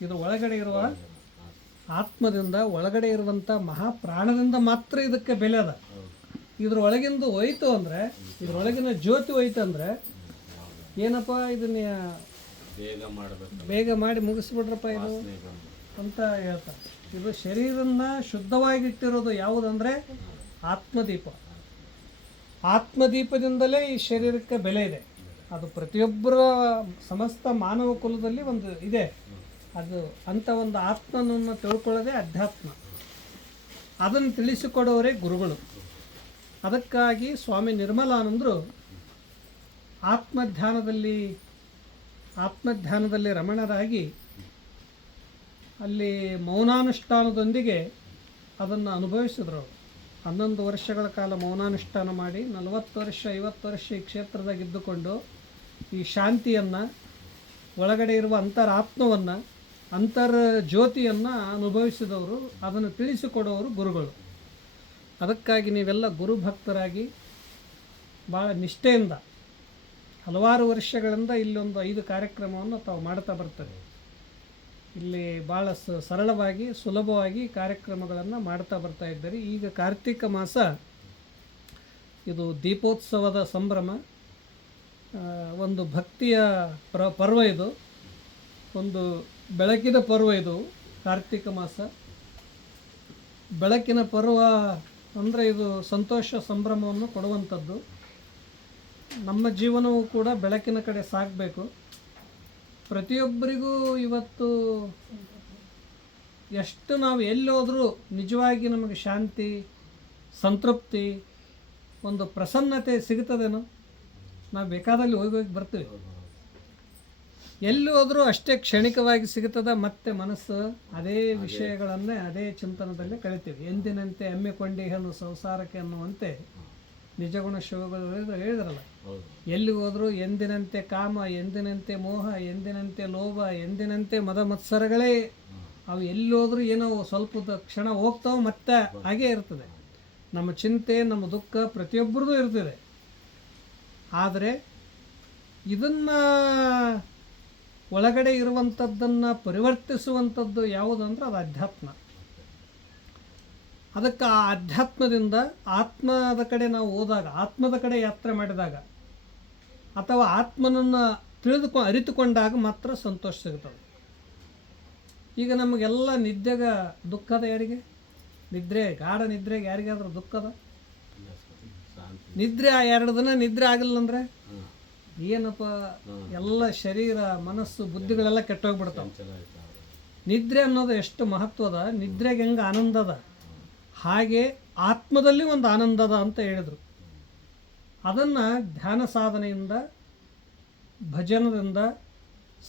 ಇದ್ರ ಒಳಗಡೆ ಇರುವ ಆತ್ಮದಿಂದ ಒಳಗಡೆ ಇರುವಂಥ ಮಹಾಪ್ರಾಣದಿಂದ ಮಾತ್ರ ಇದಕ್ಕೆ ಬೆಲೆ ಅದ. ಇದ್ರ ಒಳಗಿಂದು ಹೋಯ್ತು ಅಂದರೆ ಇದ್ರೊಳಗಿನ ಜ್ಯೋತಿ ಹೋಯ್ತು ಅಂದರೆ ಏನಪ್ಪ ಇದನ್ನ ಬೇಗ ಮಾಡಬೇಕು. ಬೇಗ ಮಾಡಿ ಮುಗಿಸ್ಬಿಡ್ರಪ್ಪ ಇದು? ಅಂತ ಹೇಳ್ತಾರೆ. ಇದು ಶರೀರನ್ನ ಶುದ್ಧವಾಗಿಟ್ಟಿರೋದು ಯಾವುದಂದ್ರೆ ಆತ್ಮದೀಪ. ಆತ್ಮದೀಪದಿಂದಲೇ ಈ ಶರೀರಕ್ಕೆ ಬೆಲೆ ಇದೆ. ಅದು ಪ್ರತಿಯೊಬ್ಬರ ಸಮಸ್ತ ಮಾನವ ಕುಲದಲ್ಲಿ ಒಂದು ಇದೆ. ಅದು ಅಂಥ ಒಂದು ಆತ್ಮನನ್ನು ತಿಳ್ಕೊಳ್ಳೋದೇ ಅಧ್ಯಾತ್ಮ. ಅದನ್ನು ತಿಳಿಸಿಕೊಡೋರೇ ಗುರುಗಳು. ಅದಕ್ಕಾಗಿ ಸ್ವಾಮಿ ನಿರ್ಮಲಾನಂದರು ಆತ್ಮಧ್ಯಾನದಲ್ಲಿ ಆತ್ಮಧ್ಯಾನದಲ್ಲಿ ರಮಣರಾಗಿ ಅಲ್ಲಿ ಮೌನಾನುಷ್ಠಾನದೊಂದಿಗೆ ಅದನ್ನು ಅನುಭವಿಸಿದ್ರು ಹನ್ನೊಂದು ವರ್ಷಗಳ ಕಾಲ ಮೌನಾನುಷ್ಠಾನ ಮಾಡಿ, ನಲವತ್ತು ವರ್ಷ, ಐವತ್ತು ವರ್ಷ ಈ ಕ್ಷೇತ್ರದಾಗಿದ್ದುಕೊಂಡು ಈ ಶಾಂತಿಯನ್ನು, ಒಳಗಡೆ ಇರುವ ಅಂತರಾತ್ಮವನ್ನು ಅಂತರ್ ಜ್ಯೋತಿಯನ್ನು ಅನುಭವಿಸಿದವರು, ಅದನ್ನು ತಿಳಿಸಿಕೊಡೋರು ಗುರುಗಳು. ಅದಕ್ಕಾಗಿ ನೀವೆಲ್ಲ ಗುರು ಭಕ್ತರಾಗಿ ಭಾಳ ನಿಷ್ಠೆಯಿಂದ, ಹಲವಾರು ವರ್ಷಗಳಿಂದ ಇಲ್ಲೊಂದು ಐದು ಕಾರ್ಯಕ್ರಮವನ್ನು ತಾವು ಮಾಡ್ತಾ ಬರ್ತದೆ ಇಲ್ಲಿ ಭಾಳ ಸರಳವಾಗಿ, ಸುಲಭವಾಗಿ ಕಾರ್ಯಕ್ರಮಗಳನ್ನು ಮಾಡ್ತಾ ಬರ್ತಾ ಇದ್ದಾರೆ. ಈಗ ಕಾರ್ತಿಕ ಮಾಸ, ಇದು ದೀಪೋತ್ಸವದ ಸಂಭ್ರಮ. ಒಂದು ಭಕ್ತಿಯ ಪ್ರ, ಪರ್ವ ಇದು. ಒಂದು ಬೆಳಕಿನ ಪರ್ವ ಇದು, ಕಾರ್ತಿಕ ಮಾಸ. ಬೆಳಕಿನ ಪರ್ವ ಅಂದರೆ ಇದು ಸಂತೋಷ ಸಂಭ್ರಮವನ್ನು ಕೊಡುವಂಥದ್ದು. ನಮ್ಮ ಜೀವನವೂ ಕೂಡ ಬೆಳಕಿನ ಕಡೆ ಸಾಗಬೇಕು. ಪ್ರತಿಯೊಬ್ಬರಿಗೂ ಇವತ್ತು ಎಷ್ಟು ನಾವು ಎಲ್ಲಿ ಹೋದರೂ ನಿಜವಾಗಿ ನಮಗೆ ಶಾಂತಿ, ಸಂತೃಪ್ತಿ, ಒಂದು ಪ್ರಸನ್ನತೆ ಸಿಗುತ್ತದೇನೋ. ನಾವು ಬೇಕಾದಲ್ಲಿ ಹೋಗಿ ಹೋಗಿ ಬರ್ತೀವಿ. ಎಲ್ಲಿ ಹೋದರೂ ಅಷ್ಟೇ ಕ್ಷಣಿಕವಾಗಿ ಸಿಗುತ್ತದ ಮತ್ತೆ ಮನಸ್ಸು ಅದೇ ವಿಷಯಗಳನ್ನೇ ಅದೇ ಚಿಂತನದಲ್ಲಿ ಕಳಿತೀವಿ. ಎಂದಿನಂತೆ ಎಮ್ಮೆ ಕೊಂಡಿಹನ್ನು ಸಂಸಾರಕ್ಕೆ ಅನ್ನುವಂತೆ ನಿಜಗುಣ ಶಿವಗಳು ಹೇಳಿದ್ರು ಹೇಳಿದ್ರಲ್ಲ. ಎಲ್ಲಿ ಹೋದರೂ ಎಂದಿನಂತೆ ಕಾಮ ಎಂದಿನಂತೆ ಮೋಹ ಎಂದಿನಂತೆ ಲೋಭ ಎಂದಿನಂತೆ ಮದ ಮತ್ಸರಗಳೇ ಅವು ಎಲ್ಲಿ ಹೋದರೂ ಏನೋ ಸ್ವಲ್ಪ ಕ್ಷಣ ಹೋಗ್ತಾವೆ ಮತ್ತೆ ಹಾಗೇ ಇರ್ತದೆ. ನಮ್ಮ ಚಿಂತೆ ನಮ್ಮ ದುಃಖ ಪ್ರತಿಯೊಬ್ಬರದು ಇರ್ತದೆ. ಆದರೆ ಇದನ್ನು ಒಳಗಡೆ ಇರುವಂಥದ್ದನ್ನು ಪರಿವರ್ತಿಸುವಂಥದ್ದು ಯಾವುದಂದ್ರೆ ಅದು ಅಧ್ಯಾತ್ಮ. ಅದಕ್ಕೆ ಆ ಅಧ್ಯಾತ್ಮದಿಂದ ಆತ್ಮದ ಕಡೆ ನಾವು ಹೋದಾಗ, ಆತ್ಮದ ಕಡೆ ಯಾತ್ರೆ ಮಾಡಿದಾಗ, ಅಥವಾ ಆತ್ಮನನ್ನು ತಿಳಿದುಕೊ, ಅರಿತುಕೊಂಡಾಗ ಮಾತ್ರ ಸಂತೋಷ ಸಿಗ್ತದೆ. ಈಗ ನಮಗೆಲ್ಲ ನಿದ್ದೆಗ ದುಃಖದ ಯಾರಿಗೆ? ನಿದ್ರೆ, ಗಾಢ ನಿದ್ರೆಗೆ ಯಾರಿಗಾದ್ರೂ ದುಃಖದ? ನಿದ್ರೆ ಆ ಎರಡು ದಿನ ನಿದ್ರೆ ಆಗಿಲ್ಲ ಅಂದ್ರೆ? ಏನಪ್ಪ? ಎಲ್ಲ ಶರೀರ ಮನಸ್ಸು ಬುದ್ಧಿಗಳೆಲ್ಲ ಕೆಟ್ಟೋಗ್ಬಿಡ್ತಾವೆ ನಿದ್ರೆ ಅನ್ನೋದು ಎಷ್ಟು ಮಹತ್ವದ? ನಿದ್ರೆಗೆ ಹೆಂಗೆ ಆನಂದದ? ಹಾಗೆ ಆತ್ಮದಲ್ಲಿ ಒಂದು ಆನಂದದ ಅಂತ ಹೇಳಿದರು. ಅದನ್ನು ಧ್ಯಾನ ಸಾಧನೆಯಿಂದ ಭಜನದಿಂದ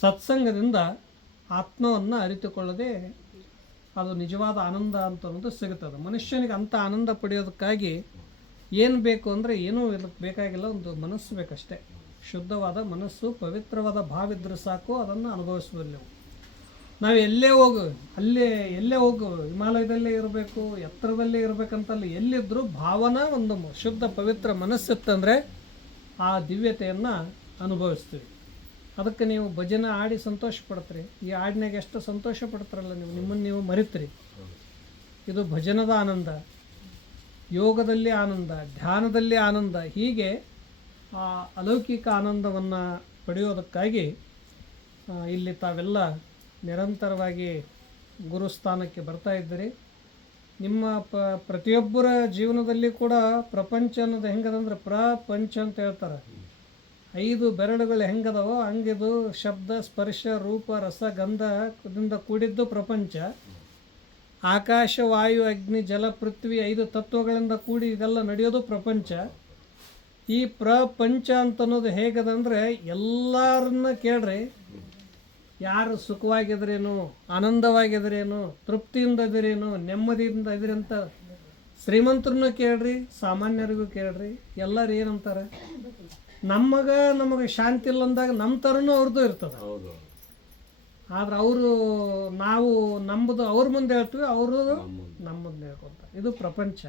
ಸತ್ಸಂಗದಿಂದ ಆತ್ಮವನ್ನು ಅರಿತುಕೊಳ್ಳದೆ ಅದು ನಿಜವಾದ ಆನಂದ ಅಂತ ಅನ್ನೋದು ಸಿಗುತ್ತದೆ ಮನುಷ್ಯನಿಗೆ ಅಂಥ ಆನಂದ ಪಡೆಯೋದಕ್ಕಾಗಿ ಏನು ಬೇಕು ಅಂದರೆ ಏನೂ ಇದಕ್ಕೆ ಬೇಕಾಗಿಲ್ಲ ಒಂದು ಮನಸ್ಸು ಬೇಕಷ್ಟೇ. ಶುದ್ಧವಾದ ಮನಸ್ಸು, ಪವಿತ್ರವಾದ ಭಾವಿದ್ರೆ ಸಾಕು, ಅದನ್ನು ನಾವು ನಾವು ಎಲ್ಲೇ ಹೋಗು, ಅಲ್ಲೇ, ಎಲ್ಲೇ ಹೋಗು, ಹಿಮಾಲಯದಲ್ಲೇ ಇರಬೇಕು, ಎತ್ತರದಲ್ಲೇ ಇರಬೇಕಂತಲ್ಲ ಎಲ್ಲಿದ್ದರೂ ಭಾವನಾ ಒಂದು ಶುದ್ಧ, ಪವಿತ್ರ ಮನಸ್ಸಿತ್ತಂದರೆ ಆ ದಿವ್ಯತೆಯನ್ನು ಅನುಭವಿಸ್ತೀವಿ. ಅದಕ್ಕೆ ನೀವು ಭಜನೆ ಆಡಿ ಸಂತೋಷ ಪಡ್ತೀರಿ. ಈ ಹಾಡಿನಾಗ ಎಷ್ಟು ಸಂತೋಷ ಪಡ್ತಾರಲ್ಲ ನೀವು, ನಿಮ್ಮನ್ನು ನೀವು ಮರಿತೀರಿ. ಇದು ಭಜನದ ಆನಂದ, ಯೋಗದಲ್ಲಿ ಆನಂದ, ಧ್ಯಾನದಲ್ಲಿ ಆನಂದ, ಹೀಗೆ ಆ ಅಲೌಕಿಕ ಆನಂದವನ್ನು ಪಡೆಯೋದಕ್ಕಾಗಿ ಇಲ್ಲಿ ತಾವೆಲ್ಲ ನಿರಂತರವಾಗಿ ಗುರುಸ್ಥಾನಕ್ಕೆ ಬರ್ತಾ ಇದ್ದೀರಿ. ನಿಮ್ಮ ಪ, ಪ್ರತಿಯೊಬ್ಬರ ಜೀವನದಲ್ಲಿ ಕೂಡ ಪ್ರಪಂಚ ಅನ್ನೋದು ಹೆಂಗದಂದ್ರೆ ಪ್ರಪಂಚ ಅಂತ ಹೇಳ್ತಾರೆ. ಐದು ಬೆರಳುಗಳು ಹೆಂಗದವೋ ಹಂಗಿದು ಶಬ್ದ, ಸ್ಪರ್ಶ, ರೂಪ, ರಸ ಗಂಧದಿಂದ ಕೂಡಿದ್ದು ಪ್ರಪಂಚ. ಆಕಾಶ, ವಾಯು, ಅಗ್ನಿ, ಜಲ, ಪೃಥ್ವಿ ಐದು ತತ್ವಗಳಿಂದ ಕೂಡಿ ಇದೆಲ್ಲ ನಡೆಯೋದು ಪ್ರಪಂಚ. ಈ ಪ್ರಪಂಚ ಅಂತ ಅನ್ನೋದು ಹೇಗದಂದ್ರೆ ಎಲ್ಲರನ್ನ ಕೇಳ್ರಿ. ಯಾರು ಸುಖವಾಗಿದ್ರೇನು ಆನಂದವಾಗಿದ್ರೇನು ತೃಪ್ತಿಯಿಂದ ಇದ್ರೇನು ನೆಮ್ಮದಿಯಿಂದ ಇದ್ರಿ ಅಂತ ಶ್ರೀಮಂತರನ್ನು ಕೇಳ್ರಿ ಸಾಮಾನ್ಯರಿಗೂ ಕೇಳ್ರಿ. ಎಲ್ಲರೂ ಏನಂತಾರೆ? ನಮಗ ನಮಗೆ ಶಾಂತಿ ಇಲ್ಲ ಅಂದಾಗ ನಮ್ಮ ಥರನೂ ಅವ್ರದ್ದು ಇರ್ತದೆ. ಆದ್ರೆ ಅವರು ನಾವು ನಂಬುದು ಅವ್ರ ಮುಂದೆ ಹೇಳ್ತೀವಿ ಅವರು ನಮ್ಮ ಮುಂದೆ. ಹೇಳ್ಕೊಂತ ಇದು ಪ್ರಪಂಚ.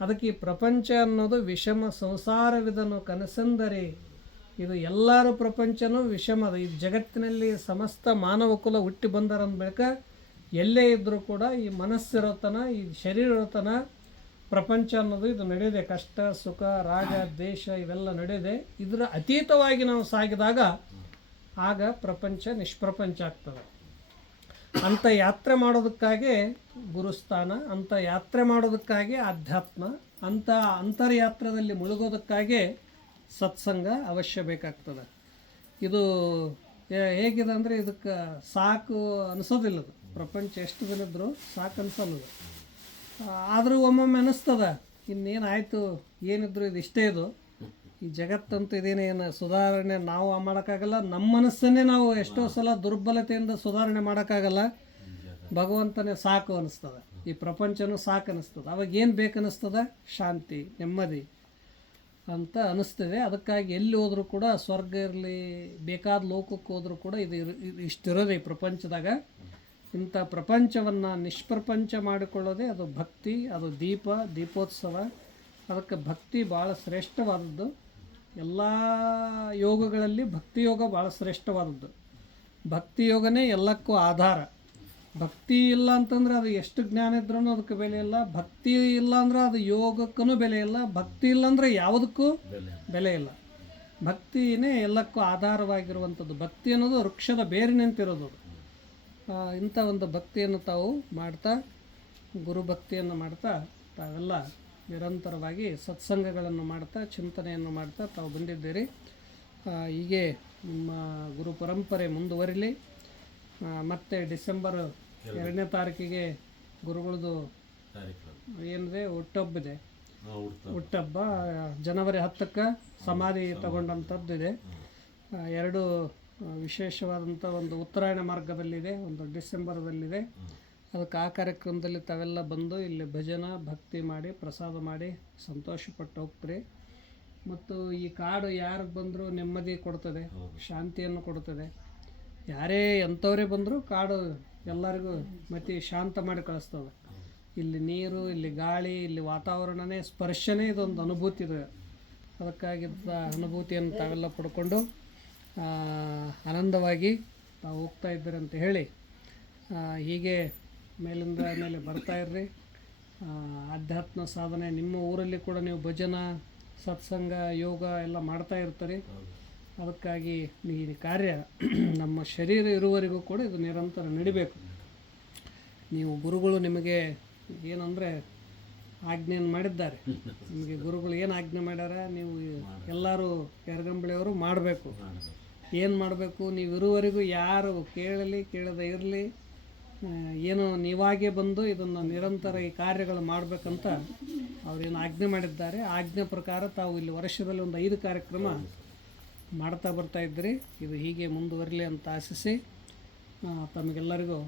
ಅದಕ್ಕೆ ಈ ಪ್ರಪಂಚ ಅನ್ನೋದು ವಿಷಮ ಸಂಸಾರವಿದನು ಕನಸಂದರೆ ಇದು ಎಲ್ಲರೂ ಪ್ರಪಂಚನೂ ವಿಷಮದ ಈ ಜಗತ್ತಿನಲ್ಲಿ ಸಮಸ್ತ ಮಾನವ ಕುಲ ಹುಟ್ಟಿ ಬಂದರಂದ ಬಳಿಕ ಎಲ್ಲೇ ಇದ್ದರೂ ಕೂಡ ಈ ಮನಸ್ಸಿರೋತನ, ಈ ಶರೀರ ಇರೋತನ ಪ್ರಪಂಚ ಅನ್ನೋದು ಇದು ನಡೆಯದೆ. ಕಷ್ಟ, ಸುಖ, ರಾಗ, ದ್ವೇಷ ಇವೆಲ್ಲ ನಡೆಯದೆ. ಇದರ ಅತೀತವಾಗಿ ನಾವು ಸಾಗಿದಾಗ ಆಗ ಪ್ರಪಂಚ ನಿಷ್ಪ್ರಪಂಚ ಆಗ್ತದೆ. ಅಂಥ ಯಾತ್ರೆ ಮಾಡೋದಕ್ಕಾಗಿ ಗುರುಸ್ಥಾನ ಅಂಥ ಯಾತ್ರೆ ಮಾಡೋದಕ್ಕಾಗಿ ಆಧ್ಯಾತ್ಮ ಅಂಥ ಅಂತರ್ಯಾತ್ರದಲ್ಲಿ ಮುಳುಗೋದಕ್ಕಾಗಿ ಸತ್ಸಂಗ ಅವಶ್ಯ ಬೇಕಾಗ್ತದೆ. ಇದು ಹೇಗಿದೆ ಅಂದರೆ ಇದಕ್ಕೆ ಸಾಕು ಅನಿಸೋದಿಲ್ಲ ಅದು. ಪ್ರಪಂಚ ಎಷ್ಟು ದಿನದ್ರು ಸಾಕು ಅನಿಸಲ್ಲ ಅದು. ಆ, ಆದರೂ ಒಮ್ಮೊಮ್ಮೆ ಅನಿಸ್ತದ ಇನ್ನೇನಾಯಿತು ಏನಿದ್ರು ಇದು ಇಷ್ಟೇ ಇದು. ಈ ಜಗತ್ತಂತೂ ಏನು ಸುಧಾರಣೆ ನಾವು ಮಾಡೋಕ್ಕಾಗಲ್ಲ, ನಮ್ಮ ಮನಸ್ಸನ್ನೇ ನಾವು ಎಷ್ಟೋ ಸಲ ದುರ್ಬಲತೆಯಿಂದ ಸುಧಾರಣೆ ಮಾಡೋಕ್ಕಾಗಲ್ಲ. ಭಗವಂತನೇ ಸಾಕು ಅನ್ನಿಸ್ತದೆ ಈ ಪ್ರಪಂಚನೂ ಸಾಕು ಅನ್ನಿಸ್ತದೆ ಅವಾಗ ಏನು ಬೇಕನ್ನಿಸ್ತದೆ? ಅನಿಸ್ತದ ಶಾಂತಿ, ನೆಮ್ಮದಿ ಅಂತ ಅನಿಸ್ತದೆ. ಅದಕ್ಕಾಗಿ ಎಲ್ಲಿ ಹೋದರೂ ಕೂಡ, ಸ್ವರ್ಗ ಇರಲಿ, ಬೇಕಾದ ಲೋಕಕ್ಕೆ ಹೋದರೂ ಕೂಡ ಇದು ಇಷ್ಟಿರೋದೆ ಈ ಪ್ರಪಂಚದಾಗ. ಇಂಥ ಪ್ರಪಂಚವನ್ನು ನಿಷ್ಪ್ರಪಂಚ ಮಾಡಿಕೊಳ್ಳೋದೇ ಅದು ಭಕ್ತಿ, ಅದು ದೀಪ, ದೀಪೋತ್ಸವ. ಅದಕ್ಕೆ ಭಕ್ತಿ ಭಾಳ ಶ್ರೇಷ್ಠವಾದದ್ದು. ಎಲ್ಲ ಯೋಗಗಳಲ್ಲಿ ಭಕ್ತಿ ಯೋಗ ಭಾಳ ಶ್ರೇಷ್ಠವಾದದ್ದು. ಭಕ್ತಿ ಯೋಗನೇ ಎಲ್ಲಕ್ಕೂ ಆಧಾರ. ಭಕ್ತಿ ಇಲ್ಲ ಅಂತಂದ್ರೆ ಅದು ಎಷ್ಟು ಜ್ಞಾನ ಇದ್ರೂ ಅದಕ್ಕೆ ಬೆಲೆ ಇಲ್ಲ. ಭಕ್ತಿ ಇಲ್ಲ ಅಂದ್ರೆ ಅದು ಯೋಗಕ್ಕೂ ಬೆಲೆ ಇಲ್ಲ. ಭಕ್ತಿ ಇಲ್ಲ ಅಂದ್ರೆ ಯಾವುದಕ್ಕೂ ಬೆಲೆ ಇಲ್ಲ. ಭಕ್ತಿನೇ ಎಲ್ಲಕ್ಕೂ ಆಧಾರವಾಗಿರುವಂಥದ್ದು. ಭಕ್ತಿ ಅನ್ನೋದು ವೃಕ್ಷದ ಬೇರಿನಂತಿರೋದು ಇಂಥ ಒಂದು ಭಕ್ತಿಯನ್ನು ತಾವು ಮಾಡ್ತಾ ಗುರು ಭಕ್ತಿಯನ್ನು ಮಾಡ್ತಾ ತಾವೆಲ್ಲ ನಿರಂತರವಾಗಿ ಸತ್ಸಂಗಗಳನ್ನು ಮಾಡ್ತಾ ಚಿಂತನೆಯನ್ನು ಮಾಡ್ತಾ ತಾವು ಬಂದಿದ್ದೀರಿ. ಹೀಗೆ ನಿಮ್ಮ ಗುರು ಪರಂಪರೆ ಮುಂದುವರಿಲಿ. ಮತ್ತು ಡಿಸೆಂಬರ್ ಎರಡನೇ ತಾರೀಕಿಗೆ ಗುರುಗಳದು ಏನಿದೆ? ಹುಟ್ಟಹಬ್ಬಿದೆ. ಹುಟ್ಟಬ್ಬ ಹುಟ್ಟಹಬ್ಬ. ಜನವರಿ ಹತ್ತಕ್ಕೆ ಸಮಾಧಿ ತಗೊಂಡಂಥದ್ದಿದೆ. ಇದೆ ಎರಡು ವಿಶೇಷವಾದಂಥ ಒಂದು ಉತ್ತರಾಯಣ ಮಾರ್ಗದಲ್ಲಿದೆ ಒಂದು ಡಿಸೆಂಬರ್ದಲ್ಲಿದೆ. ಅದಕ್ಕೆ ಆ ಕಾರ್ಯಕ್ರಮದಲ್ಲಿ ತಾವೆಲ್ಲ ಬಂದು ಇಲ್ಲಿ ಭಜನ ಭಕ್ತಿ ಮಾಡಿ ಪ್ರಸಾದ ಮಾಡಿ ಸಂತೋಷಪಟ್ಟು ಹೋಗ್ತೀರಿ ಮತ್ತು ಈ ಕಾಡು ಯಾರು ಬಂದರೂ ನೆಮ್ಮದಿ ಕೊಡ್ತದೆ ಶಾಂತಿಯನ್ನು ಕೊಡ್ತದೆ. ಯಾರೇ ಎಂಥವರೇ ಬಂದರೂ ಕಾಡು ಎಲ್ಲರಿಗೂ ಮತ್ತೆ ಶಾಂತ ಮಾಡಿ ಕಳಿಸ್ತದೆ. ಇಲ್ಲಿ ನೀರು ಇಲ್ಲಿ ಗಾಳಿ ಇಲ್ಲಿ ವಾತಾವರಣನೇ ಸ್ಪರ್ಶನೇ ಇದೊಂದು ಅನುಭೂತಿ ಇದೆ. ಅದಕ್ಕಾಗಿದ್ದ ಅನುಭೂತಿಯನ್ನು ತಾವೆಲ್ಲ ಪಡ್ಕೊಂಡು ಆನಂದವಾಗಿ ತಾವು ಹೋಗ್ತಾ ಇದ್ದೀರಂತ ಅಂತ ಹೇಳಿ ಹೀಗೆ ಮೇಲಿಂದ ಮೇಲೆ ಬರ್ತಾ ಇರ್ರಿ. ಆಧ್ಯಾತ್ಮ ಸಾಧನೆ ನಿಮ್ಮ ಊರಲ್ಲಿ ಕೂಡ ನೀವು ಭಜನ, ಸತ್ಸಂಗ, ಯೋಗ ಎಲ್ಲ ಮಾಡ್ತಾ ಇರ್ತಾರೆ. ಅದಕ್ಕಾಗಿ ಈ ಕಾರ್ಯ ನಮ್ಮ ಶರೀರ ಇರುವವರೆಗೂ ಕೂಡ ಇದು ನಿರಂತರ ನಡಿಬೇಕು. ನೀವು ಗುರುಗಳು ನಿಮಗೆ ಏನಂದರೆ ಆಜ್ಞೆಯನ್ನು ಮಾಡಿದ್ದಾರೆ. ನಿಮಗೆ ಗುರುಗಳು ಏನು ಆಜ್ಞೆ ಮಾಡ್ಯಾರ? ನೀವು ಎಲ್ಲರೂ ಎರಗಂಬಳಿಯವರು ಮಾಡಬೇಕು. ಏನು ಮಾಡಬೇಕು? ನೀವು ಇರುವವರೆಗೂ ಯಾರು ಕೇಳಲಿ, ಕೇಳದೇ ಇರಲಿ ಏನು ನೀವಾಗೇ ಬಂದು ಇದನ್ನು ನಿರಂತರ ಈ ಕಾರ್ಯಗಳು ಮಾಡಬೇಕಂತ ಅವರೇನು ಆಜ್ಞೆ ಮಾಡಿದ್ದಾರೆ. ಆಜ್ಞೆ ಪ್ರಕಾರ ತಾವು ಇಲ್ಲಿ ವರ್ಷದಲ್ಲಿ ಒಂದು ಐದು ಕಾರ್ಯಕ್ರಮ ಮಾಡ್ತಾ ಬರ್ತಾ ಇದ್ರಿ ಇದು ಹೀಗೆ ಮುಂದುವರಲಿ ಅಂತ ಆಶಿಸಿ ತಮಗೆಲ್ಲರಿಗೂ